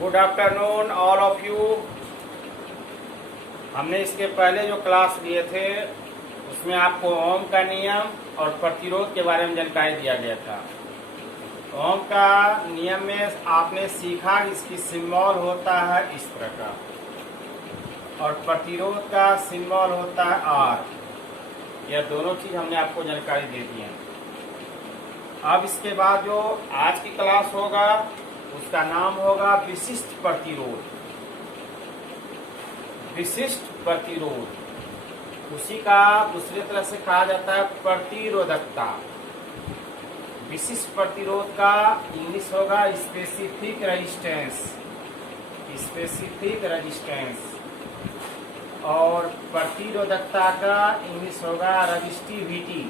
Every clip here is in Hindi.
Good afternoon all of you. हमने इसके पहले जो क्लास लिए थे उसमें आपको ओम का नियम और प्रतिरोध के बारे में जानकारी दिया गया था। ओम का नियम में आपने सीखा इसकी सिंबल होता है इस प्रकार और प्रतिरोध का सिंबल होता है आर। यह दोनों चीज हमने आपको जानकारी दे दी है। अब इसके बाद जो आज की क्लास होगा उसका नाम होगा विशिष्ट प्रतिरोध। विशिष्ट प्रतिरोध उसी का दूसरी तरह से कहा जाता है प्रतिरोधकता। विशिष्ट प्रतिरोध का इंग्लिश होगा स्पेसिफिक रेजिस्टेंस। स्पेसिफिक रेजिस्टेंस और प्रतिरोधकता का इंग्लिश होगा रेजिस्टिविटी।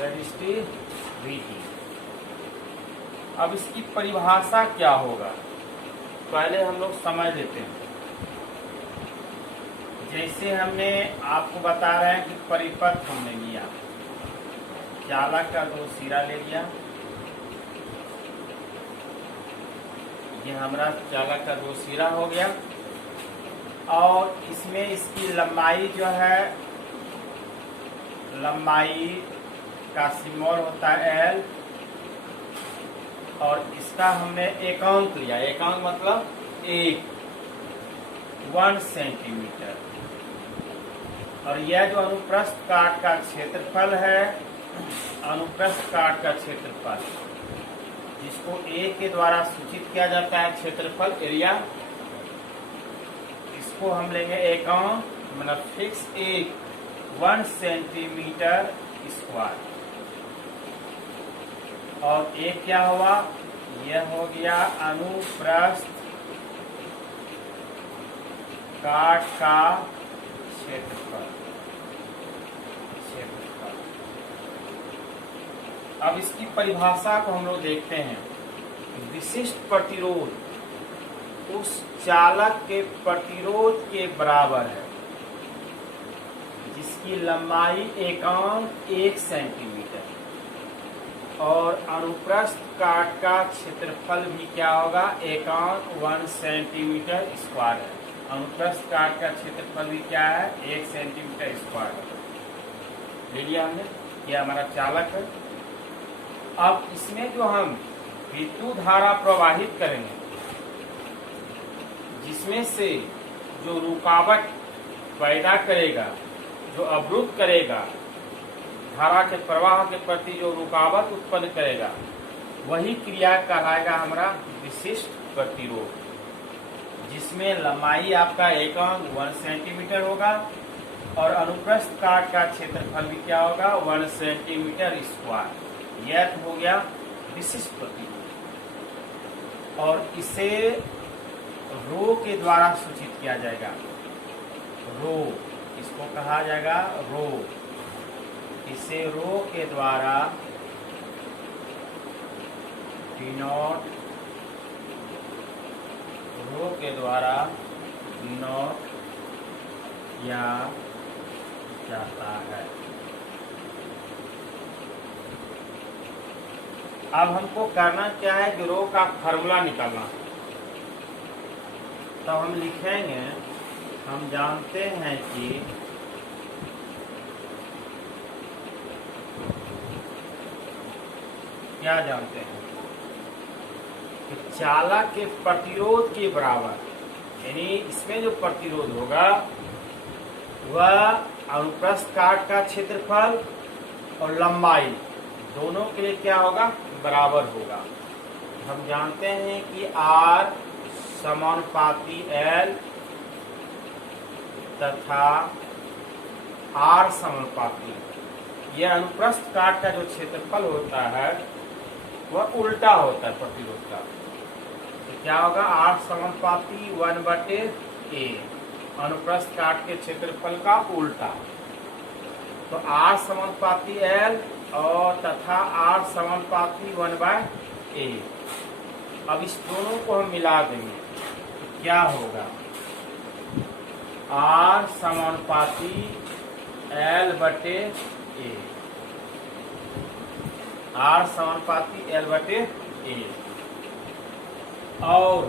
रेजिस्टिविटी। अब इसकी परिभाषा क्या होगा पहले हम लोग समझ लेते हैं। जैसे हमने आपको बता रहे हैं कि परिपथ हमने लिया, चालक का दो सिरा ले लिया, ये हमारा चालक का दो सिरा हो गया और इसमें इसकी लंबाई जो है, लंबाई का सिंबल होता है एल और इसका हमने एकांक लिया। एकांक मतलब 1 सेंटीमीटर और यह जो अनुप्रस्थ काट का क्षेत्रफल है, अनुप्रस्थ काट का क्षेत्रफल जिसको ए के द्वारा सूचित किया जाता है क्षेत्रफल एरिया, इसको हम लेंगे एकांक मतलब फिक्स 1 सेंटीमीटर स्क्वायर। और एक क्या हुआ, यह हो गया अनुप्रस्थ काट का क्षेत्रफल। अब इसकी परिभाषा को हम लोग देखते हैं। विशिष्ट प्रतिरोध उस चालक के प्रतिरोध के बराबर है जिसकी लंबाई एकांक 1 सेंटीमीटर और अनुप्रस्थ काट का क्षेत्रफल भी क्या होगा, एकांक 1 सेंटीमीटर स्क्वायर है। अनुप्रस्थ काट का क्षेत्रफल भी क्या है, 1 सेंटीमीटर स्क्वायर ले लिया हमने। यह हमारा चालक है। अब इसमें जो हम विद्युत धारा प्रवाहित करेंगे जिसमें से जो रुकावट पैदा करेगा, जो अवरुद्ध करेगा, धारा के प्रवाह के प्रति जो रुकावट उत्पन्न करेगा, वही क्रिया कहलाएगा हमारा विशिष्ट प्रतिरोध, जिसमें लंबाई आपका एकांक 1 सेंटीमीटर होगा और अनुप्रस्थ काट का क्षेत्रफल भी क्या होगा, 1 सेंटीमीटर स्क्वायर। यह हो गया विशिष्ट प्रतिरोध और इसे रो के द्वारा सूचित किया जाएगा। रो इसको कहा जाएगा रो। इसे रो के द्वारा डिनोट, रो के द्वारा डिनोट किया जाता है। अब हमको करना क्या है कि रो का फार्मूला निकालना है। तो हम लिखेंगे, हम जानते हैं कि क्या जानते हैं कि चालक के प्रतिरोध के बराबर, यानी इसमें जो प्रतिरोध होगा वह अनुप्रस्थ काट का क्षेत्रफल और लंबाई दोनों के लिए क्या होगा, बराबर होगा। हम जानते हैं कि R समानुपाती L तथा R समानुपाती, यह अनुप्रस्थ काट का जो क्षेत्रफल होता है वह उल्टा होता है प्रतिरोध का। तो क्या होगा, R समानुपाती 1/A, अनुप्रस्थ काट के क्षेत्रफल का उल्टा। तो R समानुपाती L और तथा R समानुपाती 1/A। अब इस दोनों को हम मिला देंगे तो क्या होगा, R समानुपाती L/A, R समानुपाती L/A। और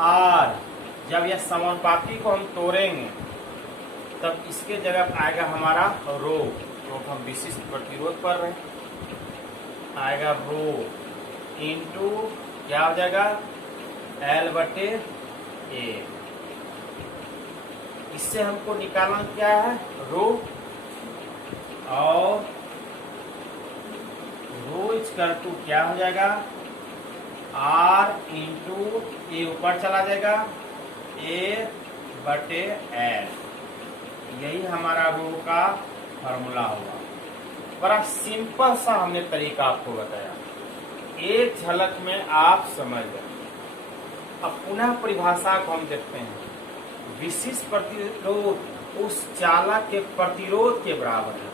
आर, जब यह समानुपाती को हम तोड़ेंगे तब इसके जगह पर आएगा हमारा रो, तो हम विशिष्ट प्रतिरोध पर रहे, आएगा रो इंटू क्या हो जाएगा L/A। इससे हमको निकालना क्या है रो, और रो इक्वल टू क्या हो जाएगा R इंटू ए, ऊपर चला जाएगा A/L। यही हमारा रो का फॉर्मूला होगा। बड़ा सिंपल सा हमने तरीका आपको बताया, एक झलक में आप समझ गए। अब पुनः परिभाषा को हम देखते हैं। विशिष्ट प्रतिरोध उस चालक के प्रतिरोध के बराबर है,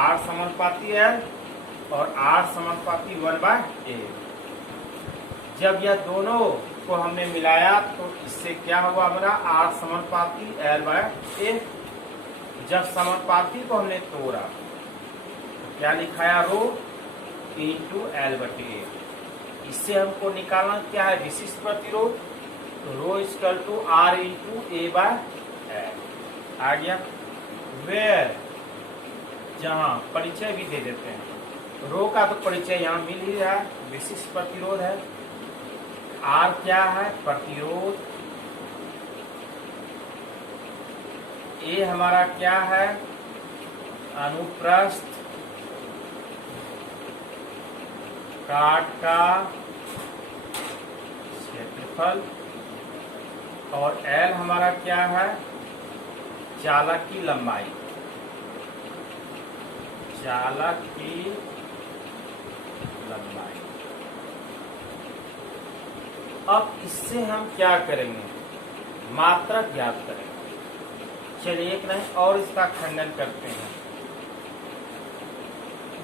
R समानुपाती L और R समानुपाती 1/A। जब यह दोनों को हमने मिलाया तो इससे क्या हुआ हमारा R समानुपाती L/A। जब समानुपाती को हमने तोड़ा तो क्या लिखाया रो इंटू L/A। इससे हमको निकालना क्या है विशिष्ट प्रतिरोध, तो rho equal to R into A/L आ गया। वेयर, जहां परिचय भी दे देते हैं, रो का तो परिचय यहाँ मिल ही रहा है, विशिष्ट प्रतिरोध है। R क्या है प्रतिरोध, A हमारा क्या है अनुप्रस्थ काट का क्षेत्रफल, और L हमारा क्या है चालक की लंबाई, चालक की लंबाई। अब इससे हम क्या करेंगे मात्रक ज्ञात करेंगे। चलिए एक नहीं और इसका खंडन करते हैं।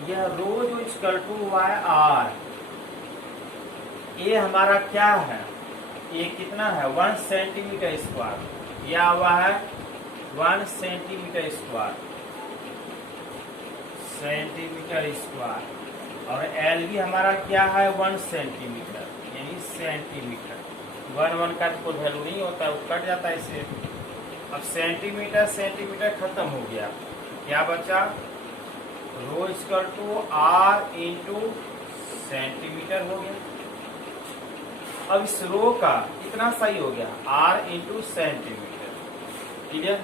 यह रो जो इक्वल टू हुआ है R, ये हमारा क्या है, ये कितना है 1 सेंटीमीटर स्क्वायर, यह हुआ है 1 सेंटीमीटर स्क्वायर, और L भी हमारा क्या है 1 सेंटीमीटर यानी सेंटीमीटर। 1 का तो कोई वैल्यू नहीं होता, वो कट जाता है इससे। अब सेंटीमीटर खत्म हो गया, क्या बचा rho equal to R into centimetre हो गया। अब इस रो का कितना सही हो गया R इंटू सेंटीमीटर, क्लियर।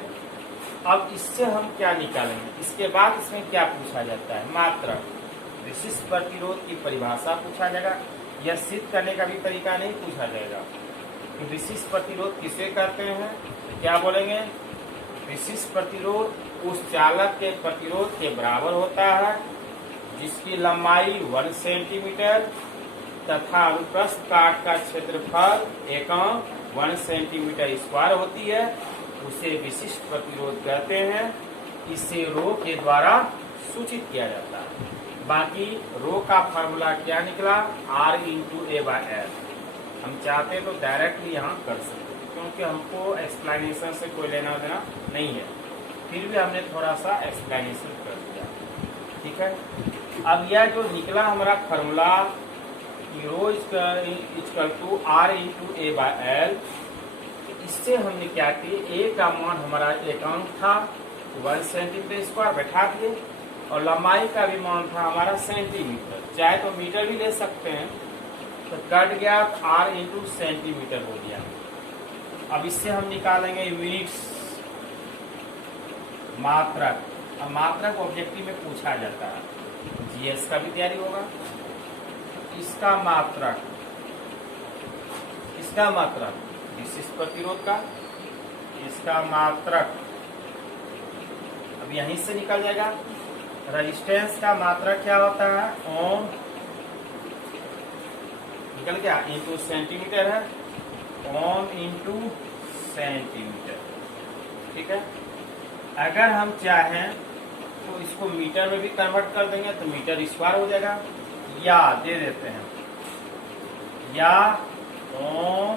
अब इससे हम क्या निकालेंगे, इसके बाद इसमें क्या पूछा जाता है मात्रक, विशिष्ट प्रतिरोध की परिभाषा पूछा जाएगा। यह सिद्ध करने का भी तरीका नहीं पूछा जाएगा कि विशिष्ट प्रतिरोध किसे कहते हैं। क्या बोलेंगे विशिष्ट प्रतिरोध उस चालक के प्रतिरोध के बराबर होता है जिसकी लंबाई 1 सेंटीमीटर तथा अनुप्रस्थ काट का क्षेत्रफल एकांक 1 सेंटीमीटर स्क्वायर होती है, उसे विशिष्ट प्रतिरोध कहते हैं। इसे रो के द्वारा सूचित किया जाता है। बाकी रो का फार्मूला क्या निकला R इंटू A/L। हम चाहते तो डायरेक्टली यहाँ कर सकते, क्योंकि हमको एक्सप्लेनेशन से कोई लेना देना नहीं है, फिर भी हमने थोड़ा सा एक्सप्लेनेशन कर दिया, ठीक है। अब यह जो निकला हमारा formula rho equal to R into A/L, इससे हमने क्या किया, A का मान हमारा एकांक था 1 सेंटीमीटर स्क्वायर बैठा दिए, और लंबाई का भी मान था हमारा सेंटीमीटर, चाहे तो मीटर भी ले सकते हैं, तो कट गया R इंटू सेंटीमीटर हो गया। अब इससे हम निकालेंगे यूनिट्स मात्रक। अब मात्रक ऑब्जेक्टिव में पूछा जाता है, जीएस का भी तैयारी होगा। इसका मात्रक विशिष्ट प्रतिरोध का, इसका मात्रक अब यहीं से निकल जाएगा। रेजिस्टेंस का मात्रक क्या होता है ओम, निकल गया, इंटू सेंटीमीटर है, ओम इंटू सेंटीमीटर, ठीक है। अगर हम चाहें तो इसको मीटर में भी कन्वर्ट कर देंगे तो मीटर स्क्वायर हो जाएगा, या दे देते हैं या ओम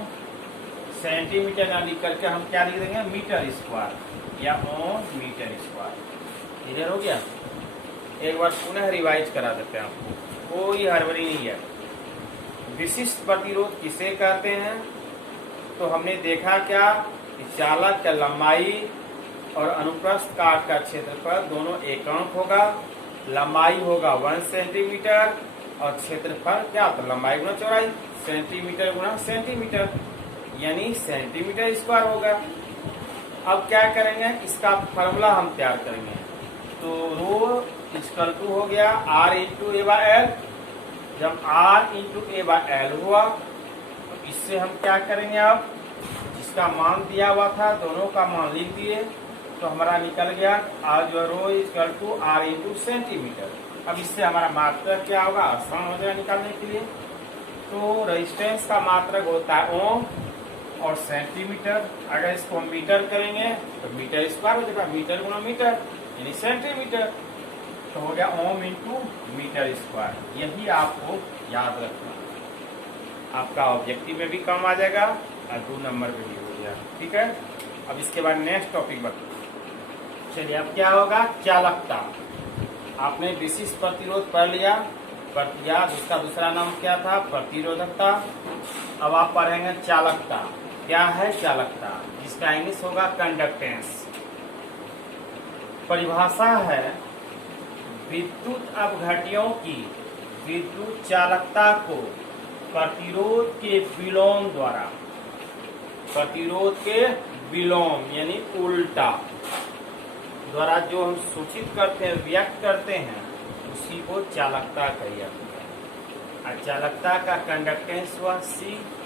सेंटीमीटर ना लिख करके हम क्या लिख देंगे मीटर स्क्वायर या ओम मीटर स्क्वायर। क्लियर हो गया। एक बार पुनः रिवाइज करा देते हैं आपको, कोई हड़बड़ी नहीं है। विशिष्ट प्रतिरोध किसे कहते हैं, तो हमने देखा क्या कि चालक का लंबाई और अनुप्रस्थ काट का क्षेत्रफल दोनों एकांक होगा। लंबाई होगा 1 सेंटीमीटर और क्षेत्रफल क्या, तो लंबाई गुना चौड़ाई, सेंटीमीटर गुना सेंटीमीटर, यानी सेंटीमीटर स्क्वायर होगा। अब क्या करेंगे, इसका फार्मूला हम तैयार करेंगे। तो रो इक्वल टू हो गया R into A by L. जब R into A by L हुआ तो इससे हम क्या करेंगे, अब जिसका मान दिया हुआ था दोनों का मान लिख दिए तो हमारा निकल गया आज rho equal to R into centimetre. अब इससे हमारा मात्रक क्या होगा, आसान हो जाएगा निकालने के लिए। तो रेजिस्टेंस का मात्रक होता है ओम और सेंटीमीटर। अगर इसको मीटर करेंगे तो मीटर स्क्वायर हो जाएगा, मीटर गुना मीटर यानी सेंटीमीटर। तो हो गया ओम इंटू मीटर स्क्वायर। यही आपको याद रखना, आपका ऑब्जेक्टिव में भी काम आ जाएगा और 2 नंबर में भी हो जाएगा। ठीक है, अब इसके बाद नेक्स्ट टॉपिक बताओ। चलिए अब क्या होगा, चालकता। आपने विशिष्ट प्रतिरोध पढ़ लिया, जिसका दूसरा नाम क्या था, प्रतिरोधकता। अब आप पढ़ेंगे चालकता। क्या है चालकता, जिसका इंग्लिश होगा कंडक्टेंस। परिभाषा है विद्युत अपघट्यों की विद्युत चालकता को प्रतिरोध के विलोम द्वारा, प्रतिरोध के विलोम यानी उल्टा द्वारा जो हम सूचित करते हैं, व्यक्त करते हैं, उसी को चालकता कही जाती है। और चालकता का कंडक्टेंस हुआ C,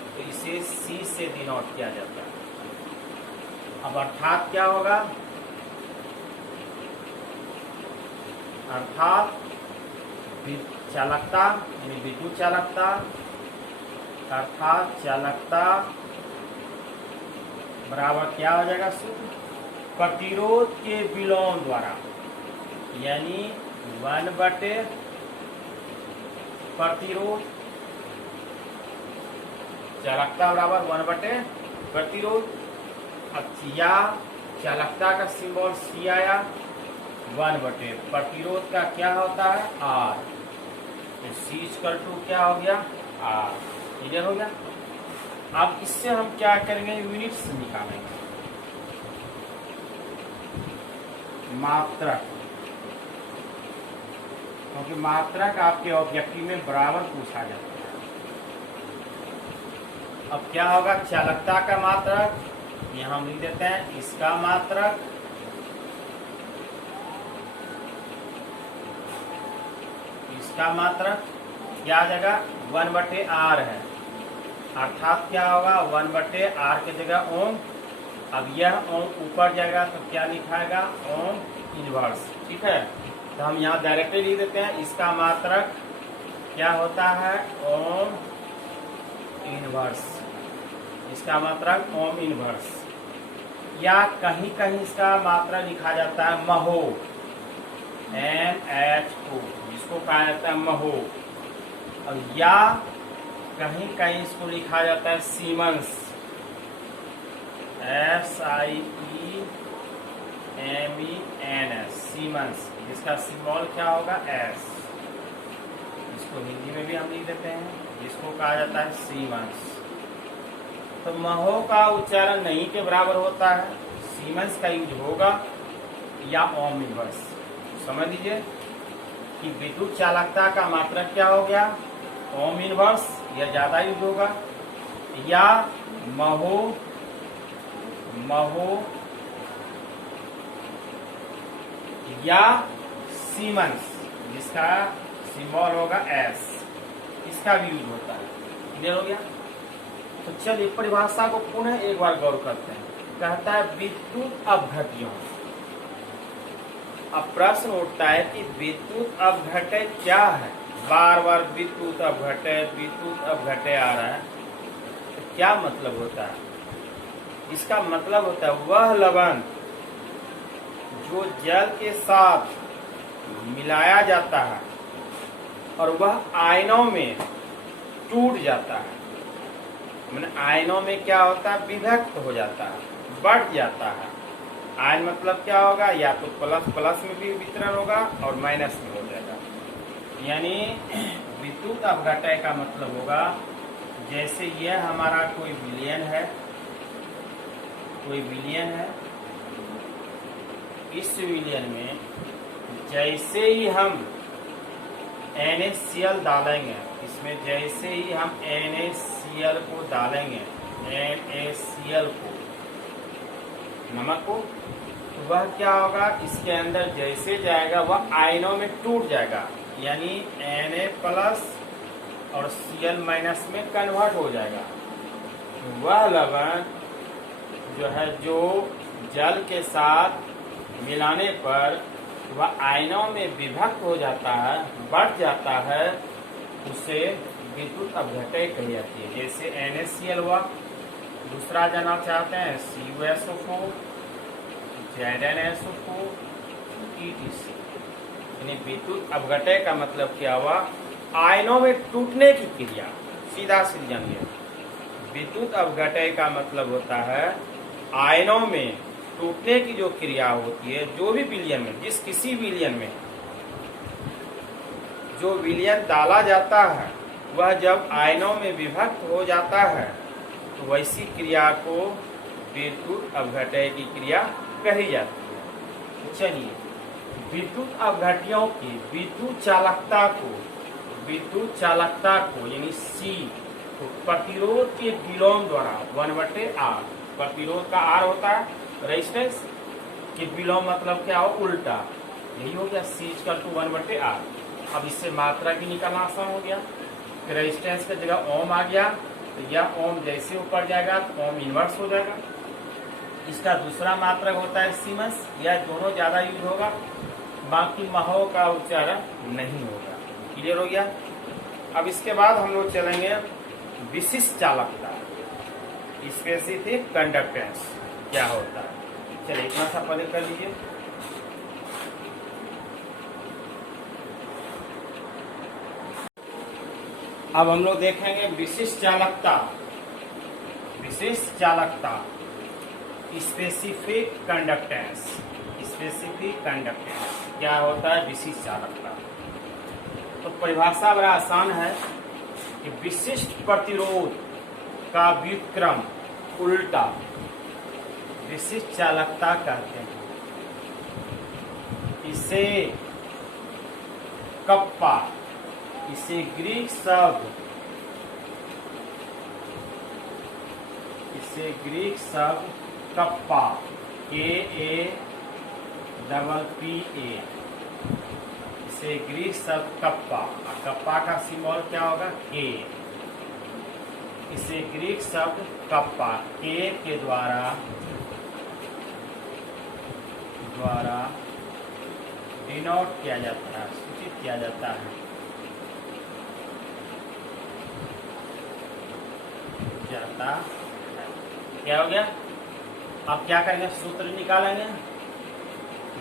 तो इसे C से डिनोट किया जाता है। अब अर्थात क्या होगा, अर्थात चालकता यानी विद्युत चालकता, अर्थात चालकता बराबर क्या हो जाएगा, सूत्र प्रतिरोध के विलोम द्वारा यानी 1 बटे प्रतिरोध, चालकता बराबर 1 बटे प्रतिरोध। अब या चालकता का सिंबल C आया, 1 बटे प्रतिरोध का क्या होता है R, तो C इक्वल टू क्या हो गया R। क्लियर हो गया। अब इससे हम क्या करेंगे, यूनिट्स निकालेंगे। मात्रक, क्योंकि मात्रक आपके ऑब्जेक्टिव में बराबर पूछा जाता है। अब क्या होगा, चालकता का मात्रक यहाँ हम लिख देते हैं, इसका मात्रक इसका मात्रक क्या आ जाएगा, 1 बटे R है, अर्थात क्या होगा 1 बटे R की जगह ओम। अब यह ओम ऊपर जाएगा तो क्या लिखाएगा, ओम इनवर्स। ठीक है, तो हम यहाँ डायरेक्टली लिख देते हैं, इसका मात्रक क्या होता है, ओम इनवर्स। इसका मात्रक ओम इनवर्स, या कहीं कहीं इसका मात्रक लिखा जाता है महो, MHO, जिसको कहा जाता है महो। और या कहीं कहीं इसको लिखा जाता है सीमेंस, SIEMENS, सीमेंस, जिसका सिंबल क्या होगा S। इसको हिंदी में भी हम लिख देते हैं, जिसको कहा जाता है सीमेंस। तो महो का उच्चारण नहीं के बराबर होता है, सीमेंस का यूज होगा या ओम इनवर्स। समझ लीजिए कि विद्युत चालकता का मात्रक क्या हो गया, ओम इनवर्स, यह ज्यादा यूज होगा, या महो या सीमेंस, जिसका सिंबल होगा S, इसका भी यूज होता है। क्लियर हो गया। तो चलिए परिभाषा को पुनः एक बार गौर करते हैं। कहता है विद्युत अपघट्यों। अब प्रश्न उठता है कि विद्युत अपघट्य क्या है, बार बार विद्युत अपघट्य आ रहा है, तो क्या मतलब होता है। इसका मतलब होता है वह लवण जो जल के साथ मिलाया जाता है और वह आयनों में टूट जाता है। मैंने आयनों में क्या होता है, विभक्त हो जाता है, बढ़ जाता है। आयन मतलब क्या होगा, या तो प्लस प्लस में भी वितरण होगा और माइनस में हो जाएगा। यानी विद्युत अपघट्य का मतलब होगा जैसे यह हमारा कोई विलयन है, कोई विलयन है, इस विलयन में जैसे ही हम NaCl डालेंगे, इसमें जैसे ही हम NaCl को डालेंगे, NaCl को, नमक को, तो वह क्या होगा, इसके अंदर जैसे जाएगा वह आयनों में टूट जाएगा, यानी Na प्लस और Cl माइनस में कन्वर्ट हो जाएगा। वह लवण जो है, जो जल के साथ मिलाने पर वह आयनों में विभक्त हो जाता है, बढ़ जाता है, उसे विद्युत अपघटय कही जाती है। जैसे NaCl हुआ, दूसरा जाना चाहते हैं CuSO4, ZnSO4, EtC। यानी विद्युत अपघटय का मतलब क्या हुआ, आयनों में टूटने की क्रिया। सीधा सीधा जानिए, विद्युत अपघटय का मतलब होता है आयनों में टूटने की जो क्रिया होती है, जो भी विलयन में, जिस किसी विलयन में जो विलयन डाला जाता है वह जब आयनों में विभक्त हो जाता है तो वैसी क्रिया को विद्युत अपघटय की क्रिया कही जाती है। चलिए, विद्युत अपघट्यों की विद्युत चालकता को यानी C को प्रतिरोध के विलोम द्वारा 1/R, प्रतिरोध का R होता है रेजिस्टेंस के विलोम मतलब क्या हो, उल्टा, यही हो गया C=1/R। अब इससे मात्रा की निकालना आसान हो गया। फिर रेजिस्टेंस की जगह ओम आ गया, तो यह ओम जैसे ऊपर जाएगा तो ओम इनवर्स हो जाएगा। इसका दूसरा मात्रक होता है सीमेंस, यह दोनों ज्यादा यूज होगा, बाकी महो का उच्चारण नहीं होगा। क्लियर हो गया। अब इसके बाद हम लोग चलेंगे विशिष्ट चालकता, स्पेसिफिक कंडक्टेंस क्या होता है। चलिए इतना सा पहले कर लीजिए। अब हम लोग देखेंगे विशिष्ट चालकता, स्पेसिफिक कंडक्टेंस। क्या होता है विशिष्ट चालकता। तो परिभाषा बड़ा आसान है कि विशिष्ट प्रतिरोध का व्युत्क्रम उल्टा विशिष्ट चालकता कहते हैं। इसे कप्पा, इसे ग्रीक शब्द कप्पा, KAPPA, इसे ग्रीक शब्द कप्पा, कप्पा का सिंबल क्या होगा, K। इसे ग्रीक शब्द कप्पा K के द्वारा डिनोट किया जाता है, सूचित किया जाता है। क्या हो गया। अब क्या करेंगे, सूत्र निकालेंगे।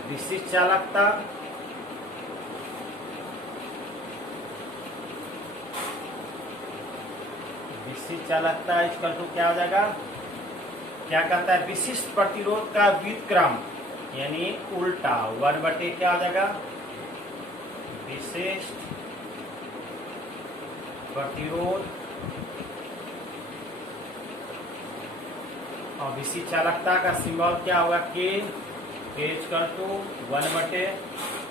विशिष्ट चालकता इक्वल टू क्या हो जाएगा, क्या कहता है, विशिष्ट प्रतिरोध का व्युत्क्रम यानी उल्टा 1/, क्या हो जाएगा, विशिष्ट प्रतिरोध और विशिष्ट चालकता का सिंबल क्या होगा, K इक्वल टू 1/,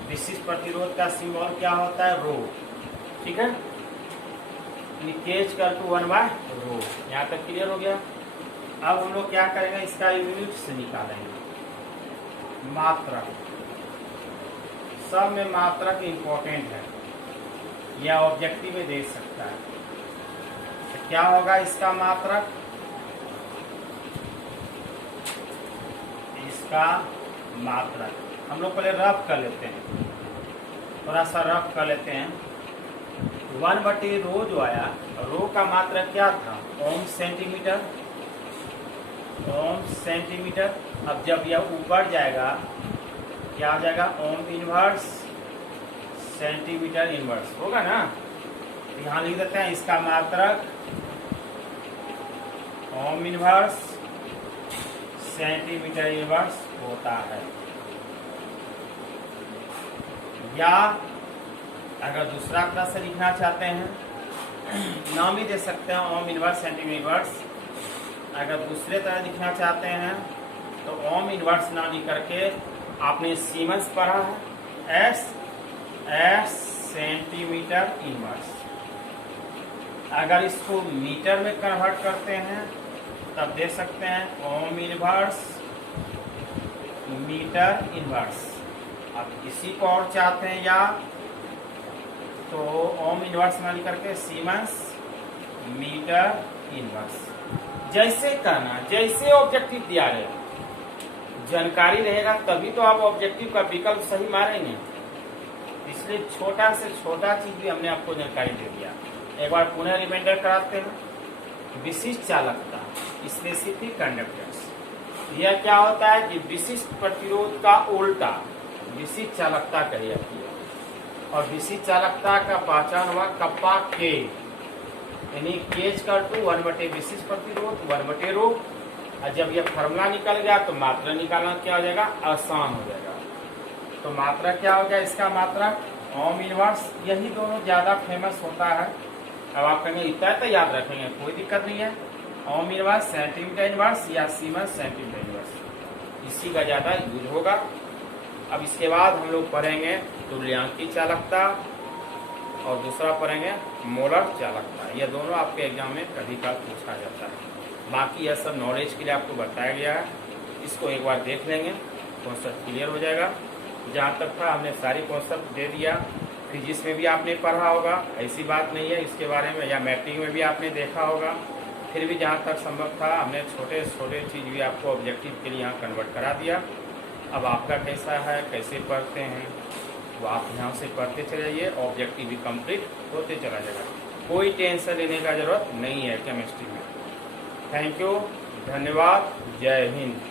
विशिष्ट प्रतिरोध का सिंबल क्या होता है, रो। ठीक है, K इक्वल टू 1/ρ। यहाँ तक क्लियर हो गया। अब हम लोग क्या करेंगे, इसका यूनिट से निकालेंगे। मात्रक, सब में मात्रक इम्पोर्टेंट है, यह ऑब्जेक्टिव में दे सकता है। तो क्या होगा इसका मात्रक, हम लोग पहले रफ कर लेते हैं, थोड़ा सा रफ कर लेते हैं। 1/ρ जो आया, रो का मात्रक क्या था, ओम सेंटीमीटर। अब जब यह ऊपर जाएगा क्या हो जाएगा, ओम इनवर्स सेंटीमीटर इनवर्स होगा ना। तो यहाँ लिख देते हैं इसका मात्रक ओम इनवर्स सेंटीमीटर इनवर्स होता है। या अगर दूसरा तरह से लिखना चाहते हैं, नाम भी दे सकते हैं ओम इनवर्स सेंटीमीटर इनवर्स। अगर दूसरे तरह लिखना चाहते हैं तो ओम इनवर्स ना लिख करके आपने सीमेंस पढ़ा है, एस सेंटीमीटर इनवर्स। अगर इसको मीटर में कन्वर्ट करते हैं तब दे सकते हैं ओम इनवर्स मीटर इनवर्स। अब इसी को और चाहते हैं या तो ओम इनवर्स ना लिख करके सीमेंस मीटर इनवर्स। जैसे कहना, जैसे ऑब्जेक्टिव दिया रहेगा, जानकारी रहेगा तभी तो आप ऑब्जेक्टिव का विकल्प सही मारेंगे। इसलिए छोटा से छोटा चीज भी हमने आपको जानकारी दे दिया। एक बार पुनः रिमाइंडर कराते हैं। विशिष्ट चालकता, स्पेसिफिक कंडक्टेंस, यह क्या होता है कि विशिष्ट प्रतिरोध का उल्टा विशिष्ट चालकता कही जाती है। और विशिष्ट चालकता का पहचान हुआ कप्पा के, यानी केज का 1/, विशिष्ट प्रतिरोध 1/ρ। और जब यह फॉर्मूला निकल गया तो मात्रा निकालना क्या हो जाएगा, आसान हो जाएगा। तो मात्रा क्या हो गया, इसका मात्रा ओम इनवर्स। यही दोनों ज्यादा फेमस होता है। अब आप कहेंगे इतना तो याद रखेंगे, कोई दिक्कत नहीं है। ओम इनवर्स सेंटीमीटर इनवर्स या सीमेंस सेंटीमीटर इनवर्स, इसी का ज्यादा यूज होगा। अब इसके बाद हम लोग पढ़ेंगे तुल्यांकी चालकता और दूसरा पढ़ेंगे मोलर चालकता। यह दोनों आपके एग्जाम में कभी का पूछा जाता है। बाकी यह सब नॉलेज के लिए आपको बताया गया है। इसको एक बार देख लेंगे, कॉन्सेप्ट क्लियर हो जाएगा। जहाँ तक था हमने सारी कॉन्सेप्ट दे दिया। फिजिक्स में भी आपने पढ़ा होगा, ऐसी बात नहीं है इसके बारे में, या मैट्रिक में भी आपने देखा होगा। फिर भी जहाँ तक संभव था हमने छोटे छोटे चीज़ भी आपको ऑब्जेक्टिव के लिए यहाँ कन्वर्ट करा दिया। अब आपका कैसा है, कैसे पढ़ते हैं, वो आप यहाँ से पढ़ते चले जाइए, ऑब्जेक्टिव भी कंप्लीट होते चला जाएगा। कोई टेंशन लेने का जरूरत नहीं है केमिस्ट्री में। थैंक यू, धन्यवाद, जय हिंद।